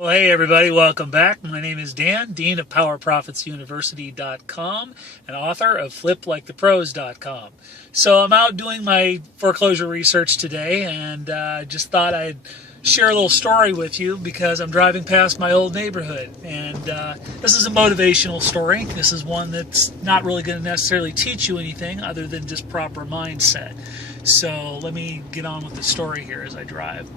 Well, hey everybody, welcome back. My name is Dan, Dean of PowerProfitsUniversity.com and author of FlipLikeThePros.com. So I'm out doing my foreclosure research today and just thought I'd share a little story with you because I'm driving past my old neighborhood. And this is a motivational story. This is one that's not really going to necessarily teach you anything other than just proper mindset. So let me get on with the story here as I drive.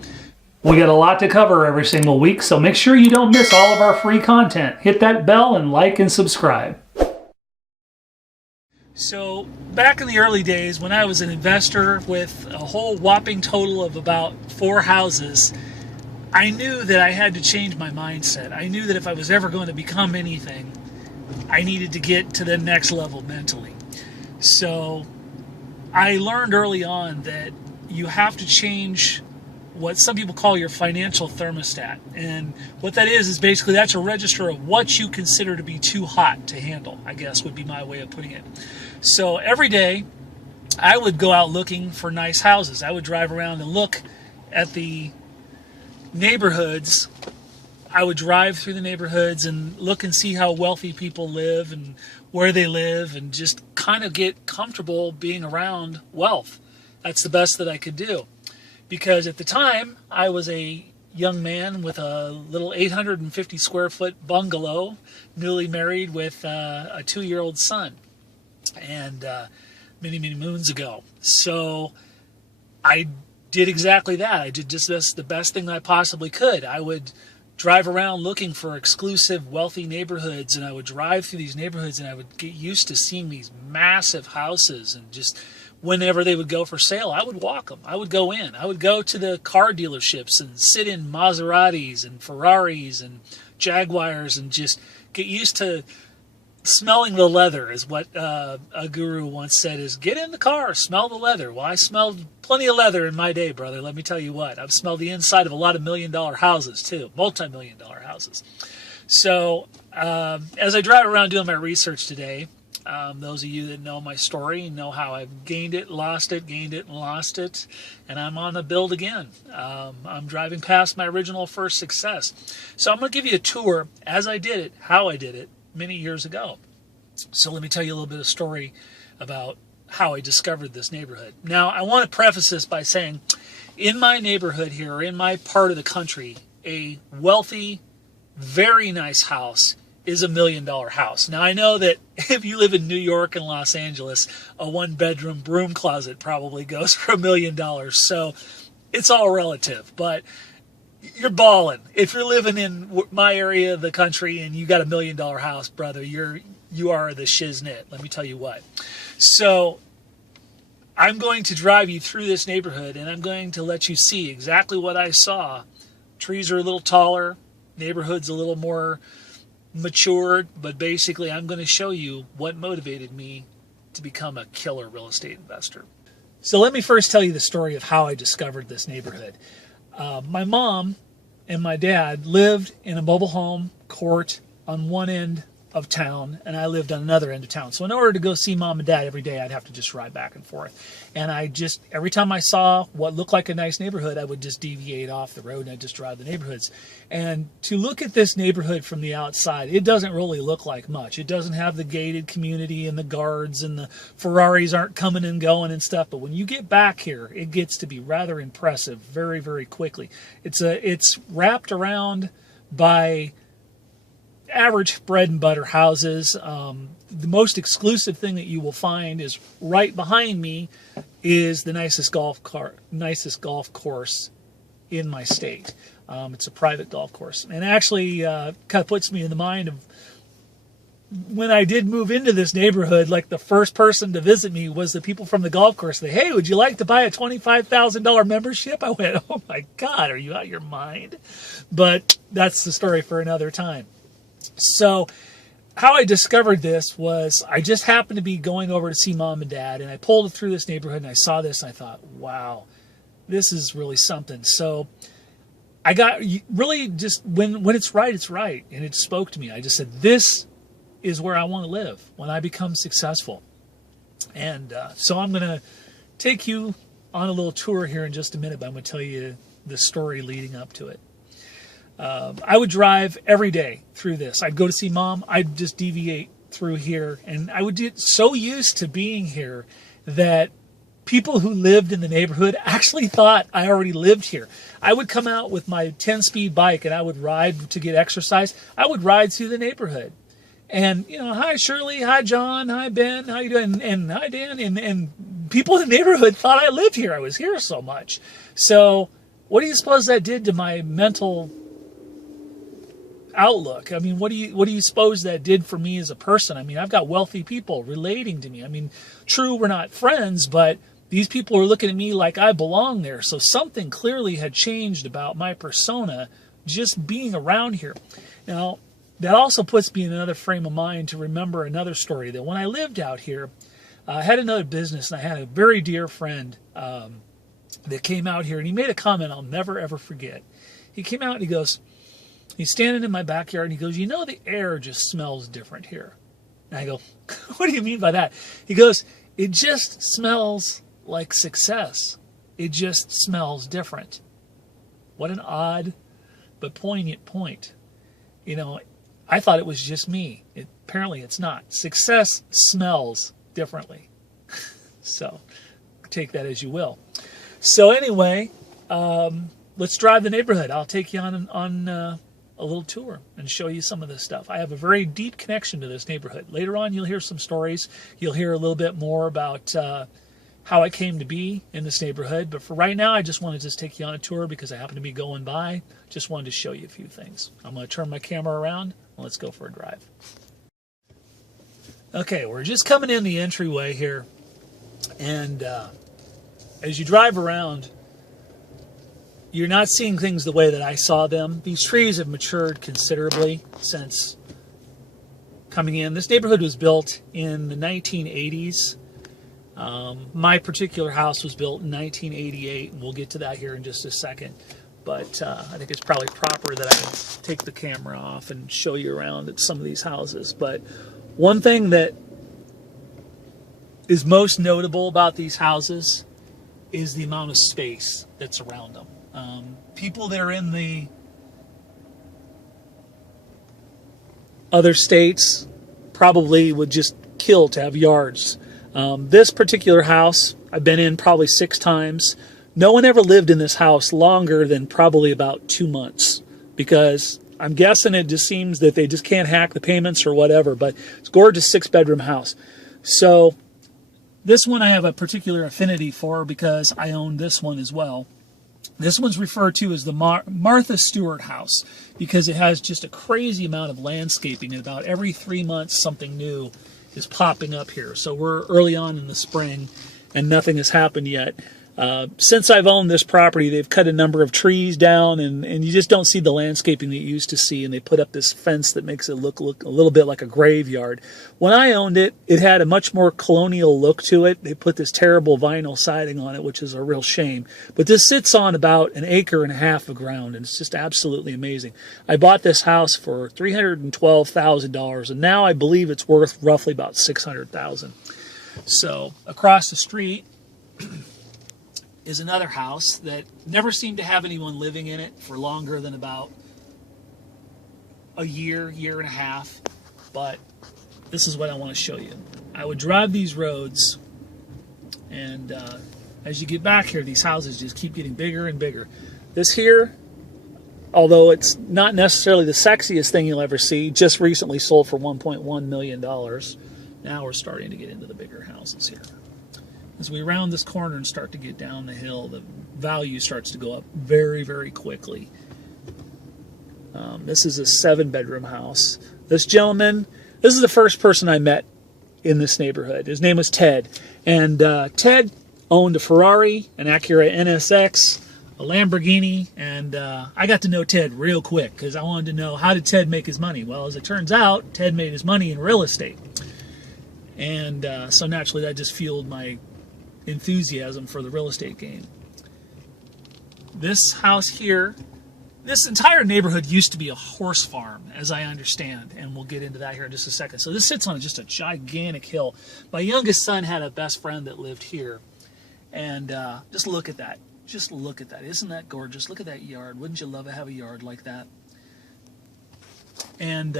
We got a lot to cover every single week, so make sure you don't miss all of our free content. Hit that bell and like and subscribe. So back in the early days when I was an investor with a whole whopping total of about 4 houses, I knew that I had to change my mindset. I knew that if I was ever going to become anything, I needed to get to the next level mentally. So I learned early on that you have to change what some people call your financial thermostat. And what that is basically that's a register of what you consider to be too hot to handle, I guess would be my way of putting it. So every day I would go out looking for nice houses. I would drive around and look at the neighborhoods. I would drive through the neighborhoods and look and see how wealthy people live and where they live and just kind of get comfortable being around wealth. That's the best that I could do. Because at the time, I was a young man with a little 850 square foot bungalow, newly married with a 2-year-old son, and many, many moons ago. So I did exactly that. I did just the best thing that I possibly could. I would drive around looking for exclusive, wealthy neighborhoods, and I would drive through these neighborhoods, and I would get used to seeing these massive houses, and just whenever they would go for sale, I would walk them. I would go in. I would go to the car dealerships and sit in Maseratis and Ferraris and Jaguars and just get used to smelling the leather, is what a guru once said, is get in the car, smell the leather. Well, I smelled plenty of leather in my day, brother. Let me tell you what. I've smelled the inside of a lot of $1-million houses, too, multi-million-dollar houses. So as I drive around doing my research today, those of you that know my story know how I've gained it, gained it, and lost it, and I'm on the build again. I'm driving past my original first success. So I'm going to give you a tour as I did it, how I did it many years ago. So let me tell you a little bit of story about how I discovered this neighborhood. Now, I want to preface this by saying, in my neighborhood here, or in my part of the country, a wealthy, very nice house is $1 million house. Now, I know that if you live in New York and Los Angeles, a 1-bedroom broom closet probably goes for $1 million. So it's all relative, but you're balling. If you're living in my area of the country and you got $1 million house, brother, you are the shiznit. Let me tell you what. So I'm going to drive you through this neighborhood, and I'm going to let you see exactly what I saw. Trees are a little taller, neighborhood's a little more matured, but basically I'm going to show you what motivated me to become a killer real estate investor. So let me first tell you the story of how I discovered this neighborhood. My mom and my dad lived in a mobile home court on one end of town, and I lived on another end of town. So in order to go see mom and dad every day, I'd have to just ride back and forth. And every time I saw what looked like a nice neighborhood, I would just deviate off the road and I'd just drive the neighborhoods. And to look at this neighborhood from the outside, it doesn't really look like much. It doesn't have the gated community and the guards and the Ferraris aren't coming and going and stuff. But when you get back here, it gets to be rather impressive very, very quickly. It's wrapped around by average bread and butter houses. The most exclusive thing that you will find is right behind me is the nicest golf course in my state. It's a private golf course, and actually kind of puts me in the mind of when I did move into this neighborhood. Like, the first person to visit me was the people from the golf course. They, hey, would you like to buy a $25,000 membership? I went, oh my God, are you out of your mind? But that's the story for another time. So how I discovered this was I just happened to be going over to see mom and dad, and I pulled through this neighborhood and I saw this and I thought, wow, this is really something. So I got really just, when it's right, it's right. And it spoke to me. I just said, this is where I want to live when I become successful. And so I'm going to take you on a little tour here in just a minute, but I'm going to tell you the story leading up to it. I would drive every day through this. I'd go to see Mom. I'd just deviate through here. And I would get so used to being here that people who lived in the neighborhood actually thought I already lived here. I would come out with my 10-speed bike and I would ride to get exercise. I would ride through the neighborhood. And, you know, hi, Shirley, hi, John, hi, Ben, how you doing? And hi, Dan. And people in the neighborhood thought I lived here. I was here so much. So what do you suppose that did to my mental outlook? I mean, what do you suppose that did for me as a person? I mean, I've got wealthy people relating to me. I mean, true, we're not friends, but these people are looking at me like I belong there. So something clearly had changed about my persona just being around here. Now, that also puts me in another frame of mind to remember another story, that when I lived out here, I had another business, and I had a very dear friend that came out here, and he made a comment I'll never, ever forget. He came out and he goes, he's standing in my backyard, and he goes, you know, the air just smells different here. And I go, what do you mean by that? He goes, it just smells like success. It just smells different. What an odd but poignant point. You know, I thought it was just me. Apparently it's not. Success smells differently. So take that as you will. So anyway, let's drive the neighborhood. I'll take you on a little tour and show you some of this stuff. I have a very deep connection to this neighborhood. Later on, you'll hear some stories. You'll hear a little bit more about how I came to be in this neighborhood. But for right now, I just wanted to just take you on a tour because I happen to be going by. Just wanted to show you a few things. I'm going to turn my camera around. Let's go for a drive. Okay, we're just coming in the entryway here. And as you drive around, you're not seeing things the way that I saw them. These trees have matured considerably since coming in. This neighborhood was built in the 1980s. My particular house was built in 1988, and we'll get to that here in just a second. But I think it's probably proper that I take the camera off and show you around at some of these houses. But one thing that is most notable about these houses is the amount of space that's around them. People that are in the other states probably would just kill to have yards. This particular house I've been in probably 6 times. No one ever lived in this house longer than probably about 2 months, because I'm guessing it just seems that they just can't hack the payments or whatever, but it's a gorgeous 6-bedroom house. So this one I have a particular affinity for because I own this one as well. This one's referred to as the Martha Stewart house because it has just a crazy amount of landscaping, and about every 3 months something new is popping up here. So we're early on in the spring and nothing has happened yet. Since I've owned this property, they've cut a number of trees down, and you just don't see the landscaping that you used to see, and they put up this fence that makes it look a little bit like a graveyard. When I owned it, it had a much more colonial look to it. They put this terrible vinyl siding on it, which is a real shame. But this sits on about 1.5 acres of ground, and it's just absolutely amazing. I bought this house for $312,000, and now I believe it's worth roughly about $600,000. So across the street is another house that never seemed to have anyone living in it for longer than about a year and a half. But this is what I want to show you. I would drive these roads, and as you get back here, these houses just keep getting bigger and bigger. This here, although it's not necessarily the sexiest thing you'll ever see, just recently sold for $1.1 million. Now we're starting to get into the bigger houses here. As we round this corner and start to get down the hill, the value starts to go up very, very quickly. This is a 7-bedroom house. This gentleman, this is the first person I met in this neighborhood. His name was Ted. And Ted owned a Ferrari, an Acura NSX, a Lamborghini, and I got to know Ted real quick because I wanted to know, how did Ted make his money? Well, as it turns out, Ted made his money in real estate. And so naturally that just fueled my enthusiasm for the real estate game. This house here, this entire neighborhood used to be a horse farm, as I understand, and we'll get into that here in just a second. So this sits on just a gigantic hill. My youngest son had a best friend that lived here, and just look at that. Just look at that. Isn't that gorgeous? Look at that yard. Wouldn't you love to have a yard like that? And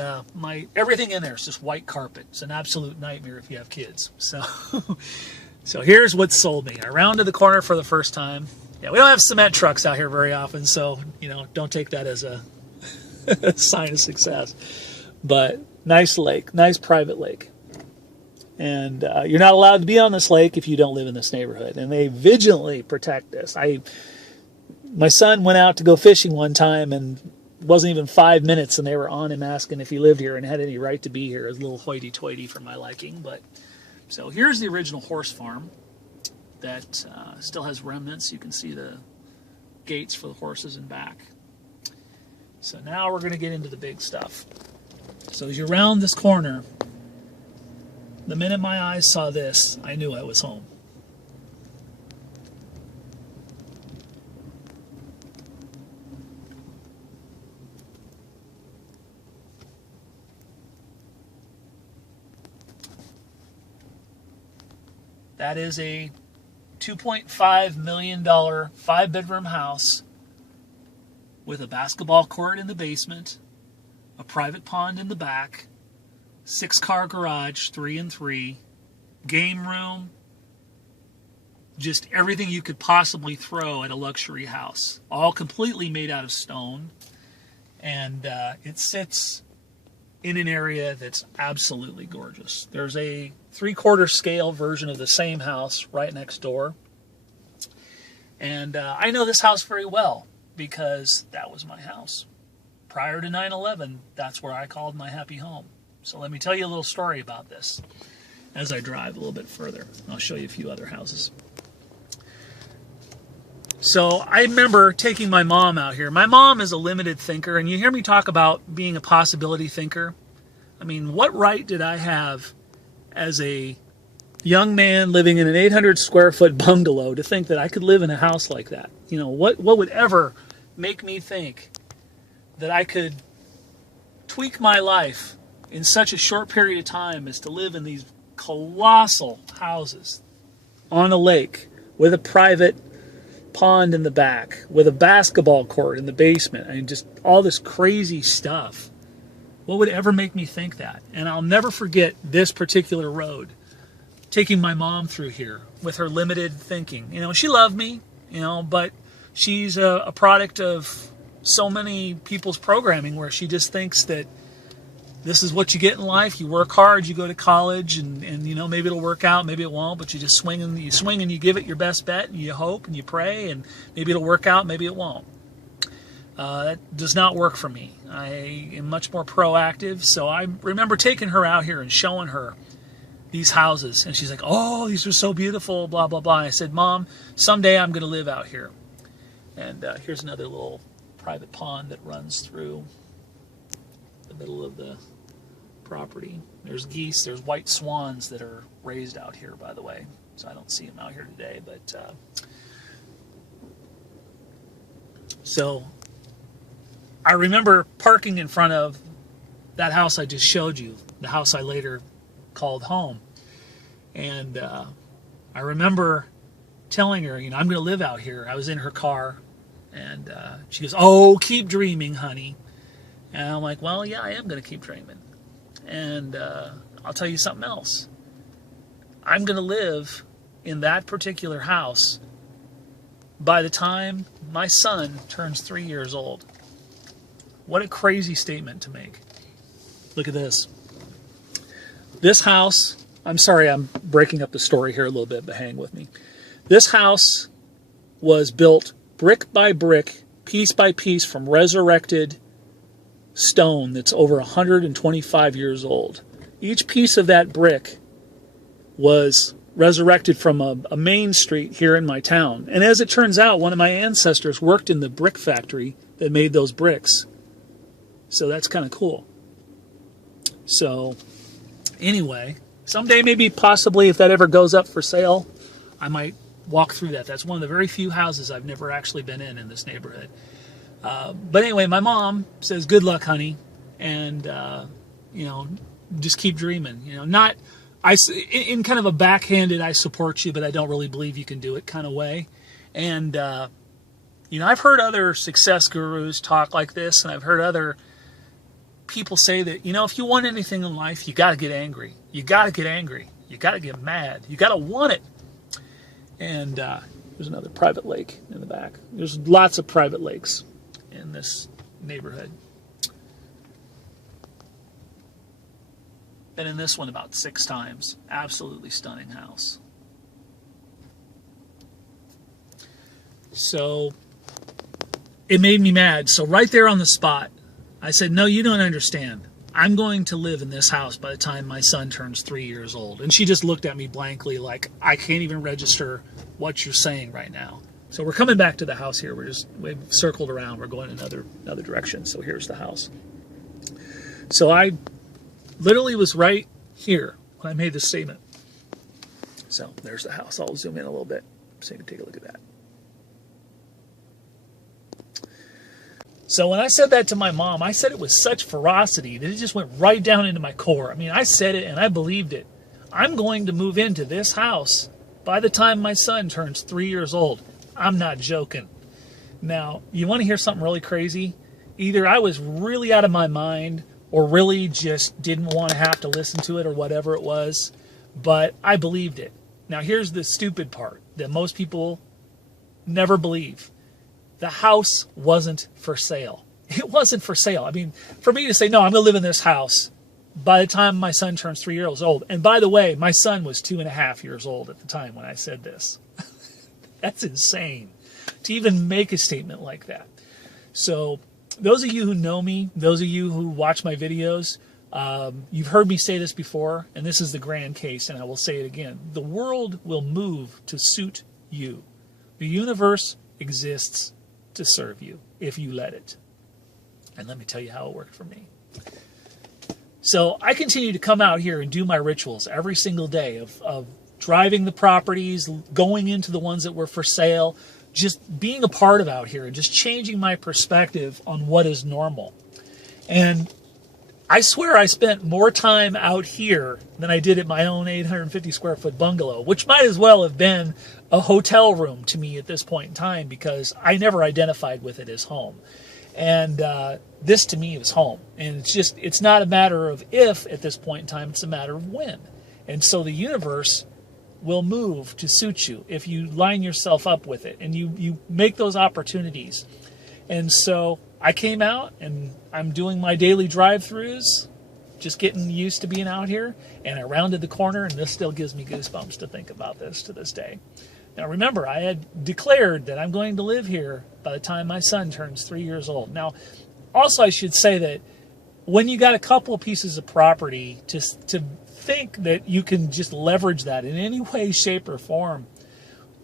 everything in there is just white carpet. It's an absolute nightmare if you have kids. So, so here's what sold me. I rounded the corner for the first time. Yeah, we don't have cement trucks out here very often, so don't take that as a sign of success. But nice lake, nice private lake. And you're not allowed to be on this lake if you don't live in this neighborhood. And they vigilantly protect this. My son went out to go fishing one time, and it wasn't even 5 minutes, and they were on him asking if he lived here and had any right to be here. It was a little hoity-toity for my liking. But so here's the original horse farm that still has remnants. You can see the gates for the horses in back. So now we're going to get into the big stuff. So as you round this corner, the minute my eyes saw this, I knew I was home. That is a $2.5 million 5-bedroom house with a basketball court in the basement, a private pond in the back, 6-car garage, 3 and 3, game room, just everything you could possibly throw at a luxury house, all completely made out of stone. And it sits in an area that's absolutely gorgeous. There's a 3/4 scale version of the same house right next door. And I know this house very well because that was my house. Prior to 9/11, that's where I called my happy home. So let me tell you a little story about this as I drive a little bit further. I'll show you a few other houses. So I remember taking my mom out here. My mom is a limited thinker, and you hear me talk about being a possibility thinker. I mean, what right did I have as a young man living in an 800 square foot bungalow to think that I could live in a house like that? What would ever make me think that I could tweak my life in such a short period of time as to live in these colossal houses on a lake with a private pond in the back, with a basketball court in the basement? I mean, just all this crazy stuff. What would ever make me think that? And I'll never forget this particular road, taking my mom through here with her limited thinking. She loved me, but she's a product of so many people's programming where she just thinks that this is what you get in life. You work hard, you go to college, and maybe it'll work out, maybe it won't, but you just swing and you give it your best bet, and you hope and you pray, and maybe it'll work out, maybe it won't. That does not work for me. I am much more proactive. So I remember taking her out here and showing her these houses, and she's like, "Oh, these are so beautiful, blah, blah, blah." And I said, "Mom, someday I'm going to live out here." And here's another little private pond that runs through the middle of the property. There's geese, there's white swans that are raised out here, by the way. So I don't see them out here today, but so I remember parking in front of that house I just showed you, the house I later called home. And I remember telling her, I'm going to live out here. I was in her car, and she goes, "Oh, keep dreaming, honey." And I'm like, "Well, yeah, I am going to keep dreaming." And I'll tell you something else. I'm going to live in that particular house by the time my son turns 3 years old. What a crazy statement to make. Look at this. This house, I'm sorry I'm breaking up the story here a little bit, but hang with me. This house was built brick by brick, piece by piece from resurrected stone that's over 125 years old. Each piece of that brick was resurrected from a main street here in my town. And as it turns out, one of my ancestors worked in the brick factory that made those bricks. So that's kind of cool. So anyway, someday maybe possibly if that ever goes up for sale, I might walk through that. That's one of the very few houses I've never actually been in this neighborhood. But anyway, my mom says, "Good luck, honey," and just keep dreaming. Not in kind of a backhanded "I support you, but I don't really believe you can do it" kind of way. And I've heard other success gurus talk like this, and I've heard other people say that, if you want anything in life, you got to get angry. You got to get angry. You got to get mad. You got to want it. And there's another private lake in the back. There's lots of private lakes in this neighborhood. Been in this one about 6 times. Absolutely stunning house. So it made me mad. So right there on the spot, I said, no, you don't understand. I'm going to live in this house by the time my son turns 3 years old. And she just looked at me blankly like, I can't even register what you're saying right now. So we're coming back to the house here. We've circled around. We're going another direction. So here's the house. So I literally was right here when I made this statement. So there's the house. I'll zoom in a little bit so you can take a look at that. So when I said that to my mom, I said it with such ferocity that it just went right down into my core. I mean, I said it and I believed it. I'm going to move into this house by the time my son turns 3 years old. I'm not joking. Now, you want to hear something really crazy? Either I was really out of my mind or really just didn't want to have to listen to it or whatever it was, but I believed it. Now, here's the stupid part that most people never believe. The house wasn't for sale. It wasn't for sale. I mean, for me to say, no, I'm going to live in this house by the time my son turns 3 years old. And by the way, my son was 2.5 years old at the time when I said this. That's insane to even make a statement like that. So those of you who know me, those of you who watch my videos, you've heard me say this before, and this is the grand case, and I will say it again. The world will move to suit you. The universe exists to serve you if you let it. And let me tell you how it worked for me. So I continue to come out here and do my rituals every single day of driving the properties, going into the ones that were for sale, just being a part of out here and just changing my perspective on what is normal. And I swear I spent more time out here than I did at my own 850 square foot bungalow, which might as well have been a hotel room to me at this point in time because I never identified with it as home. And this to me was home. And it's not a matter of if at this point in time, it's a matter of when. And so the universe will move to suit you if you line yourself up with it and you make those opportunities. And so I came out and I'm doing my daily drive-throughs, just getting used to being out here, and I rounded the corner, and this still gives me goosebumps to think about this to this day. Now remember, I had declared that I'm going to live here by the time my son turns 3 years old. Now, also I should say that when you got a couple of pieces of property, to think that you can just leverage that in any way, shape, or form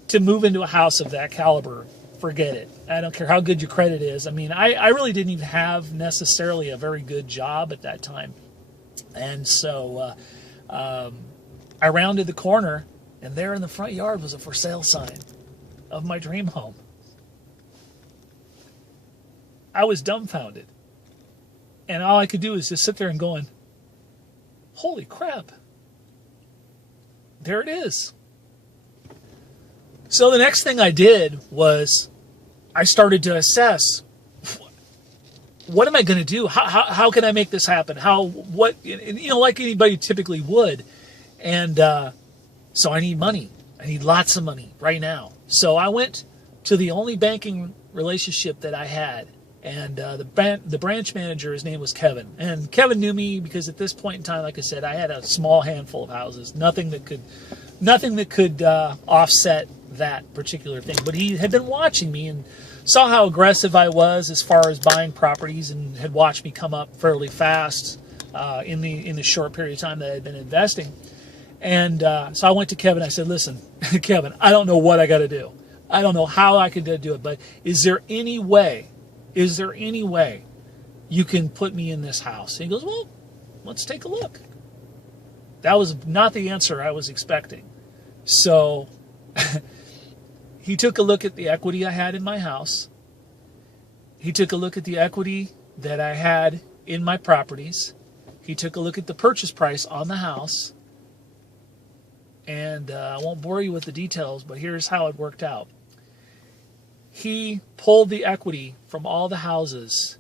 to move into a house of that caliber, forget it. I don't care how good your credit is. I mean, I really didn't even have necessarily a very good job at that time. And so I rounded the corner, and there in the front yard was a for sale sign of my dream home. I was dumbfounded. And all I could do was just sit there and going, holy crap. There it is. So the next thing I did was I started to assess, what am I going to do? How can I make this happen? Like anybody typically would. And so I need money. I need lots of money right now. So I went to the only banking relationship that I had. And the branch manager, his name was Kevin. And Kevin knew me because at this point in time, like I said, I had a small handful of houses. Nothing that could offset that particular thing. But he had been watching me and saw how aggressive I was as far as buying properties, and had watched me come up fairly fast in the short period of time that I had been investing. And so I went to Kevin. I said, listen, Kevin, I don't know what I got to do. I don't know how I could do it, but is there any way you can put me in this house? And he goes, well, let's take a look. That was not the answer I was expecting. So he took a look at the equity I had in my house. He took a look at the equity that I had in my properties. He took a look at the purchase price on the house. And I won't bore you with the details, but here's how it worked out. He pulled the equity from all the houses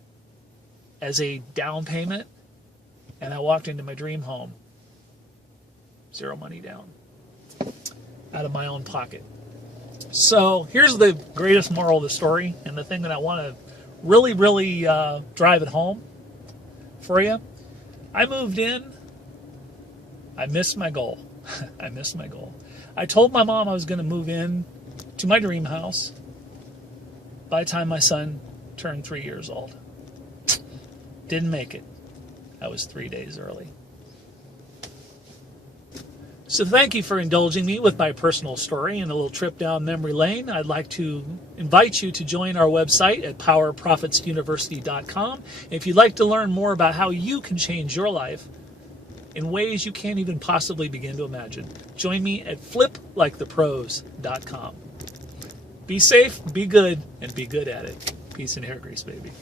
as a down payment And I walked into my dream home. 0 money down. Out of my own pocket. So here's the greatest moral of the story, and the thing that I want to really, really drive it home for you. I moved in. I missed my goal. I missed my goal. I told my mom I was going to move in to my dream house by the time my son turned 3 years old. Didn't make it. I was 3 days early. So thank you for indulging me with my personal story and a little trip down memory lane. I'd like to invite you to join our website at powerprofitsuniversity.com. If you'd like to learn more about how you can change your life in ways you can't even possibly begin to imagine, join me at fliplikethepros.com. Be safe, be good, and be good at it. Peace and hair grease, baby.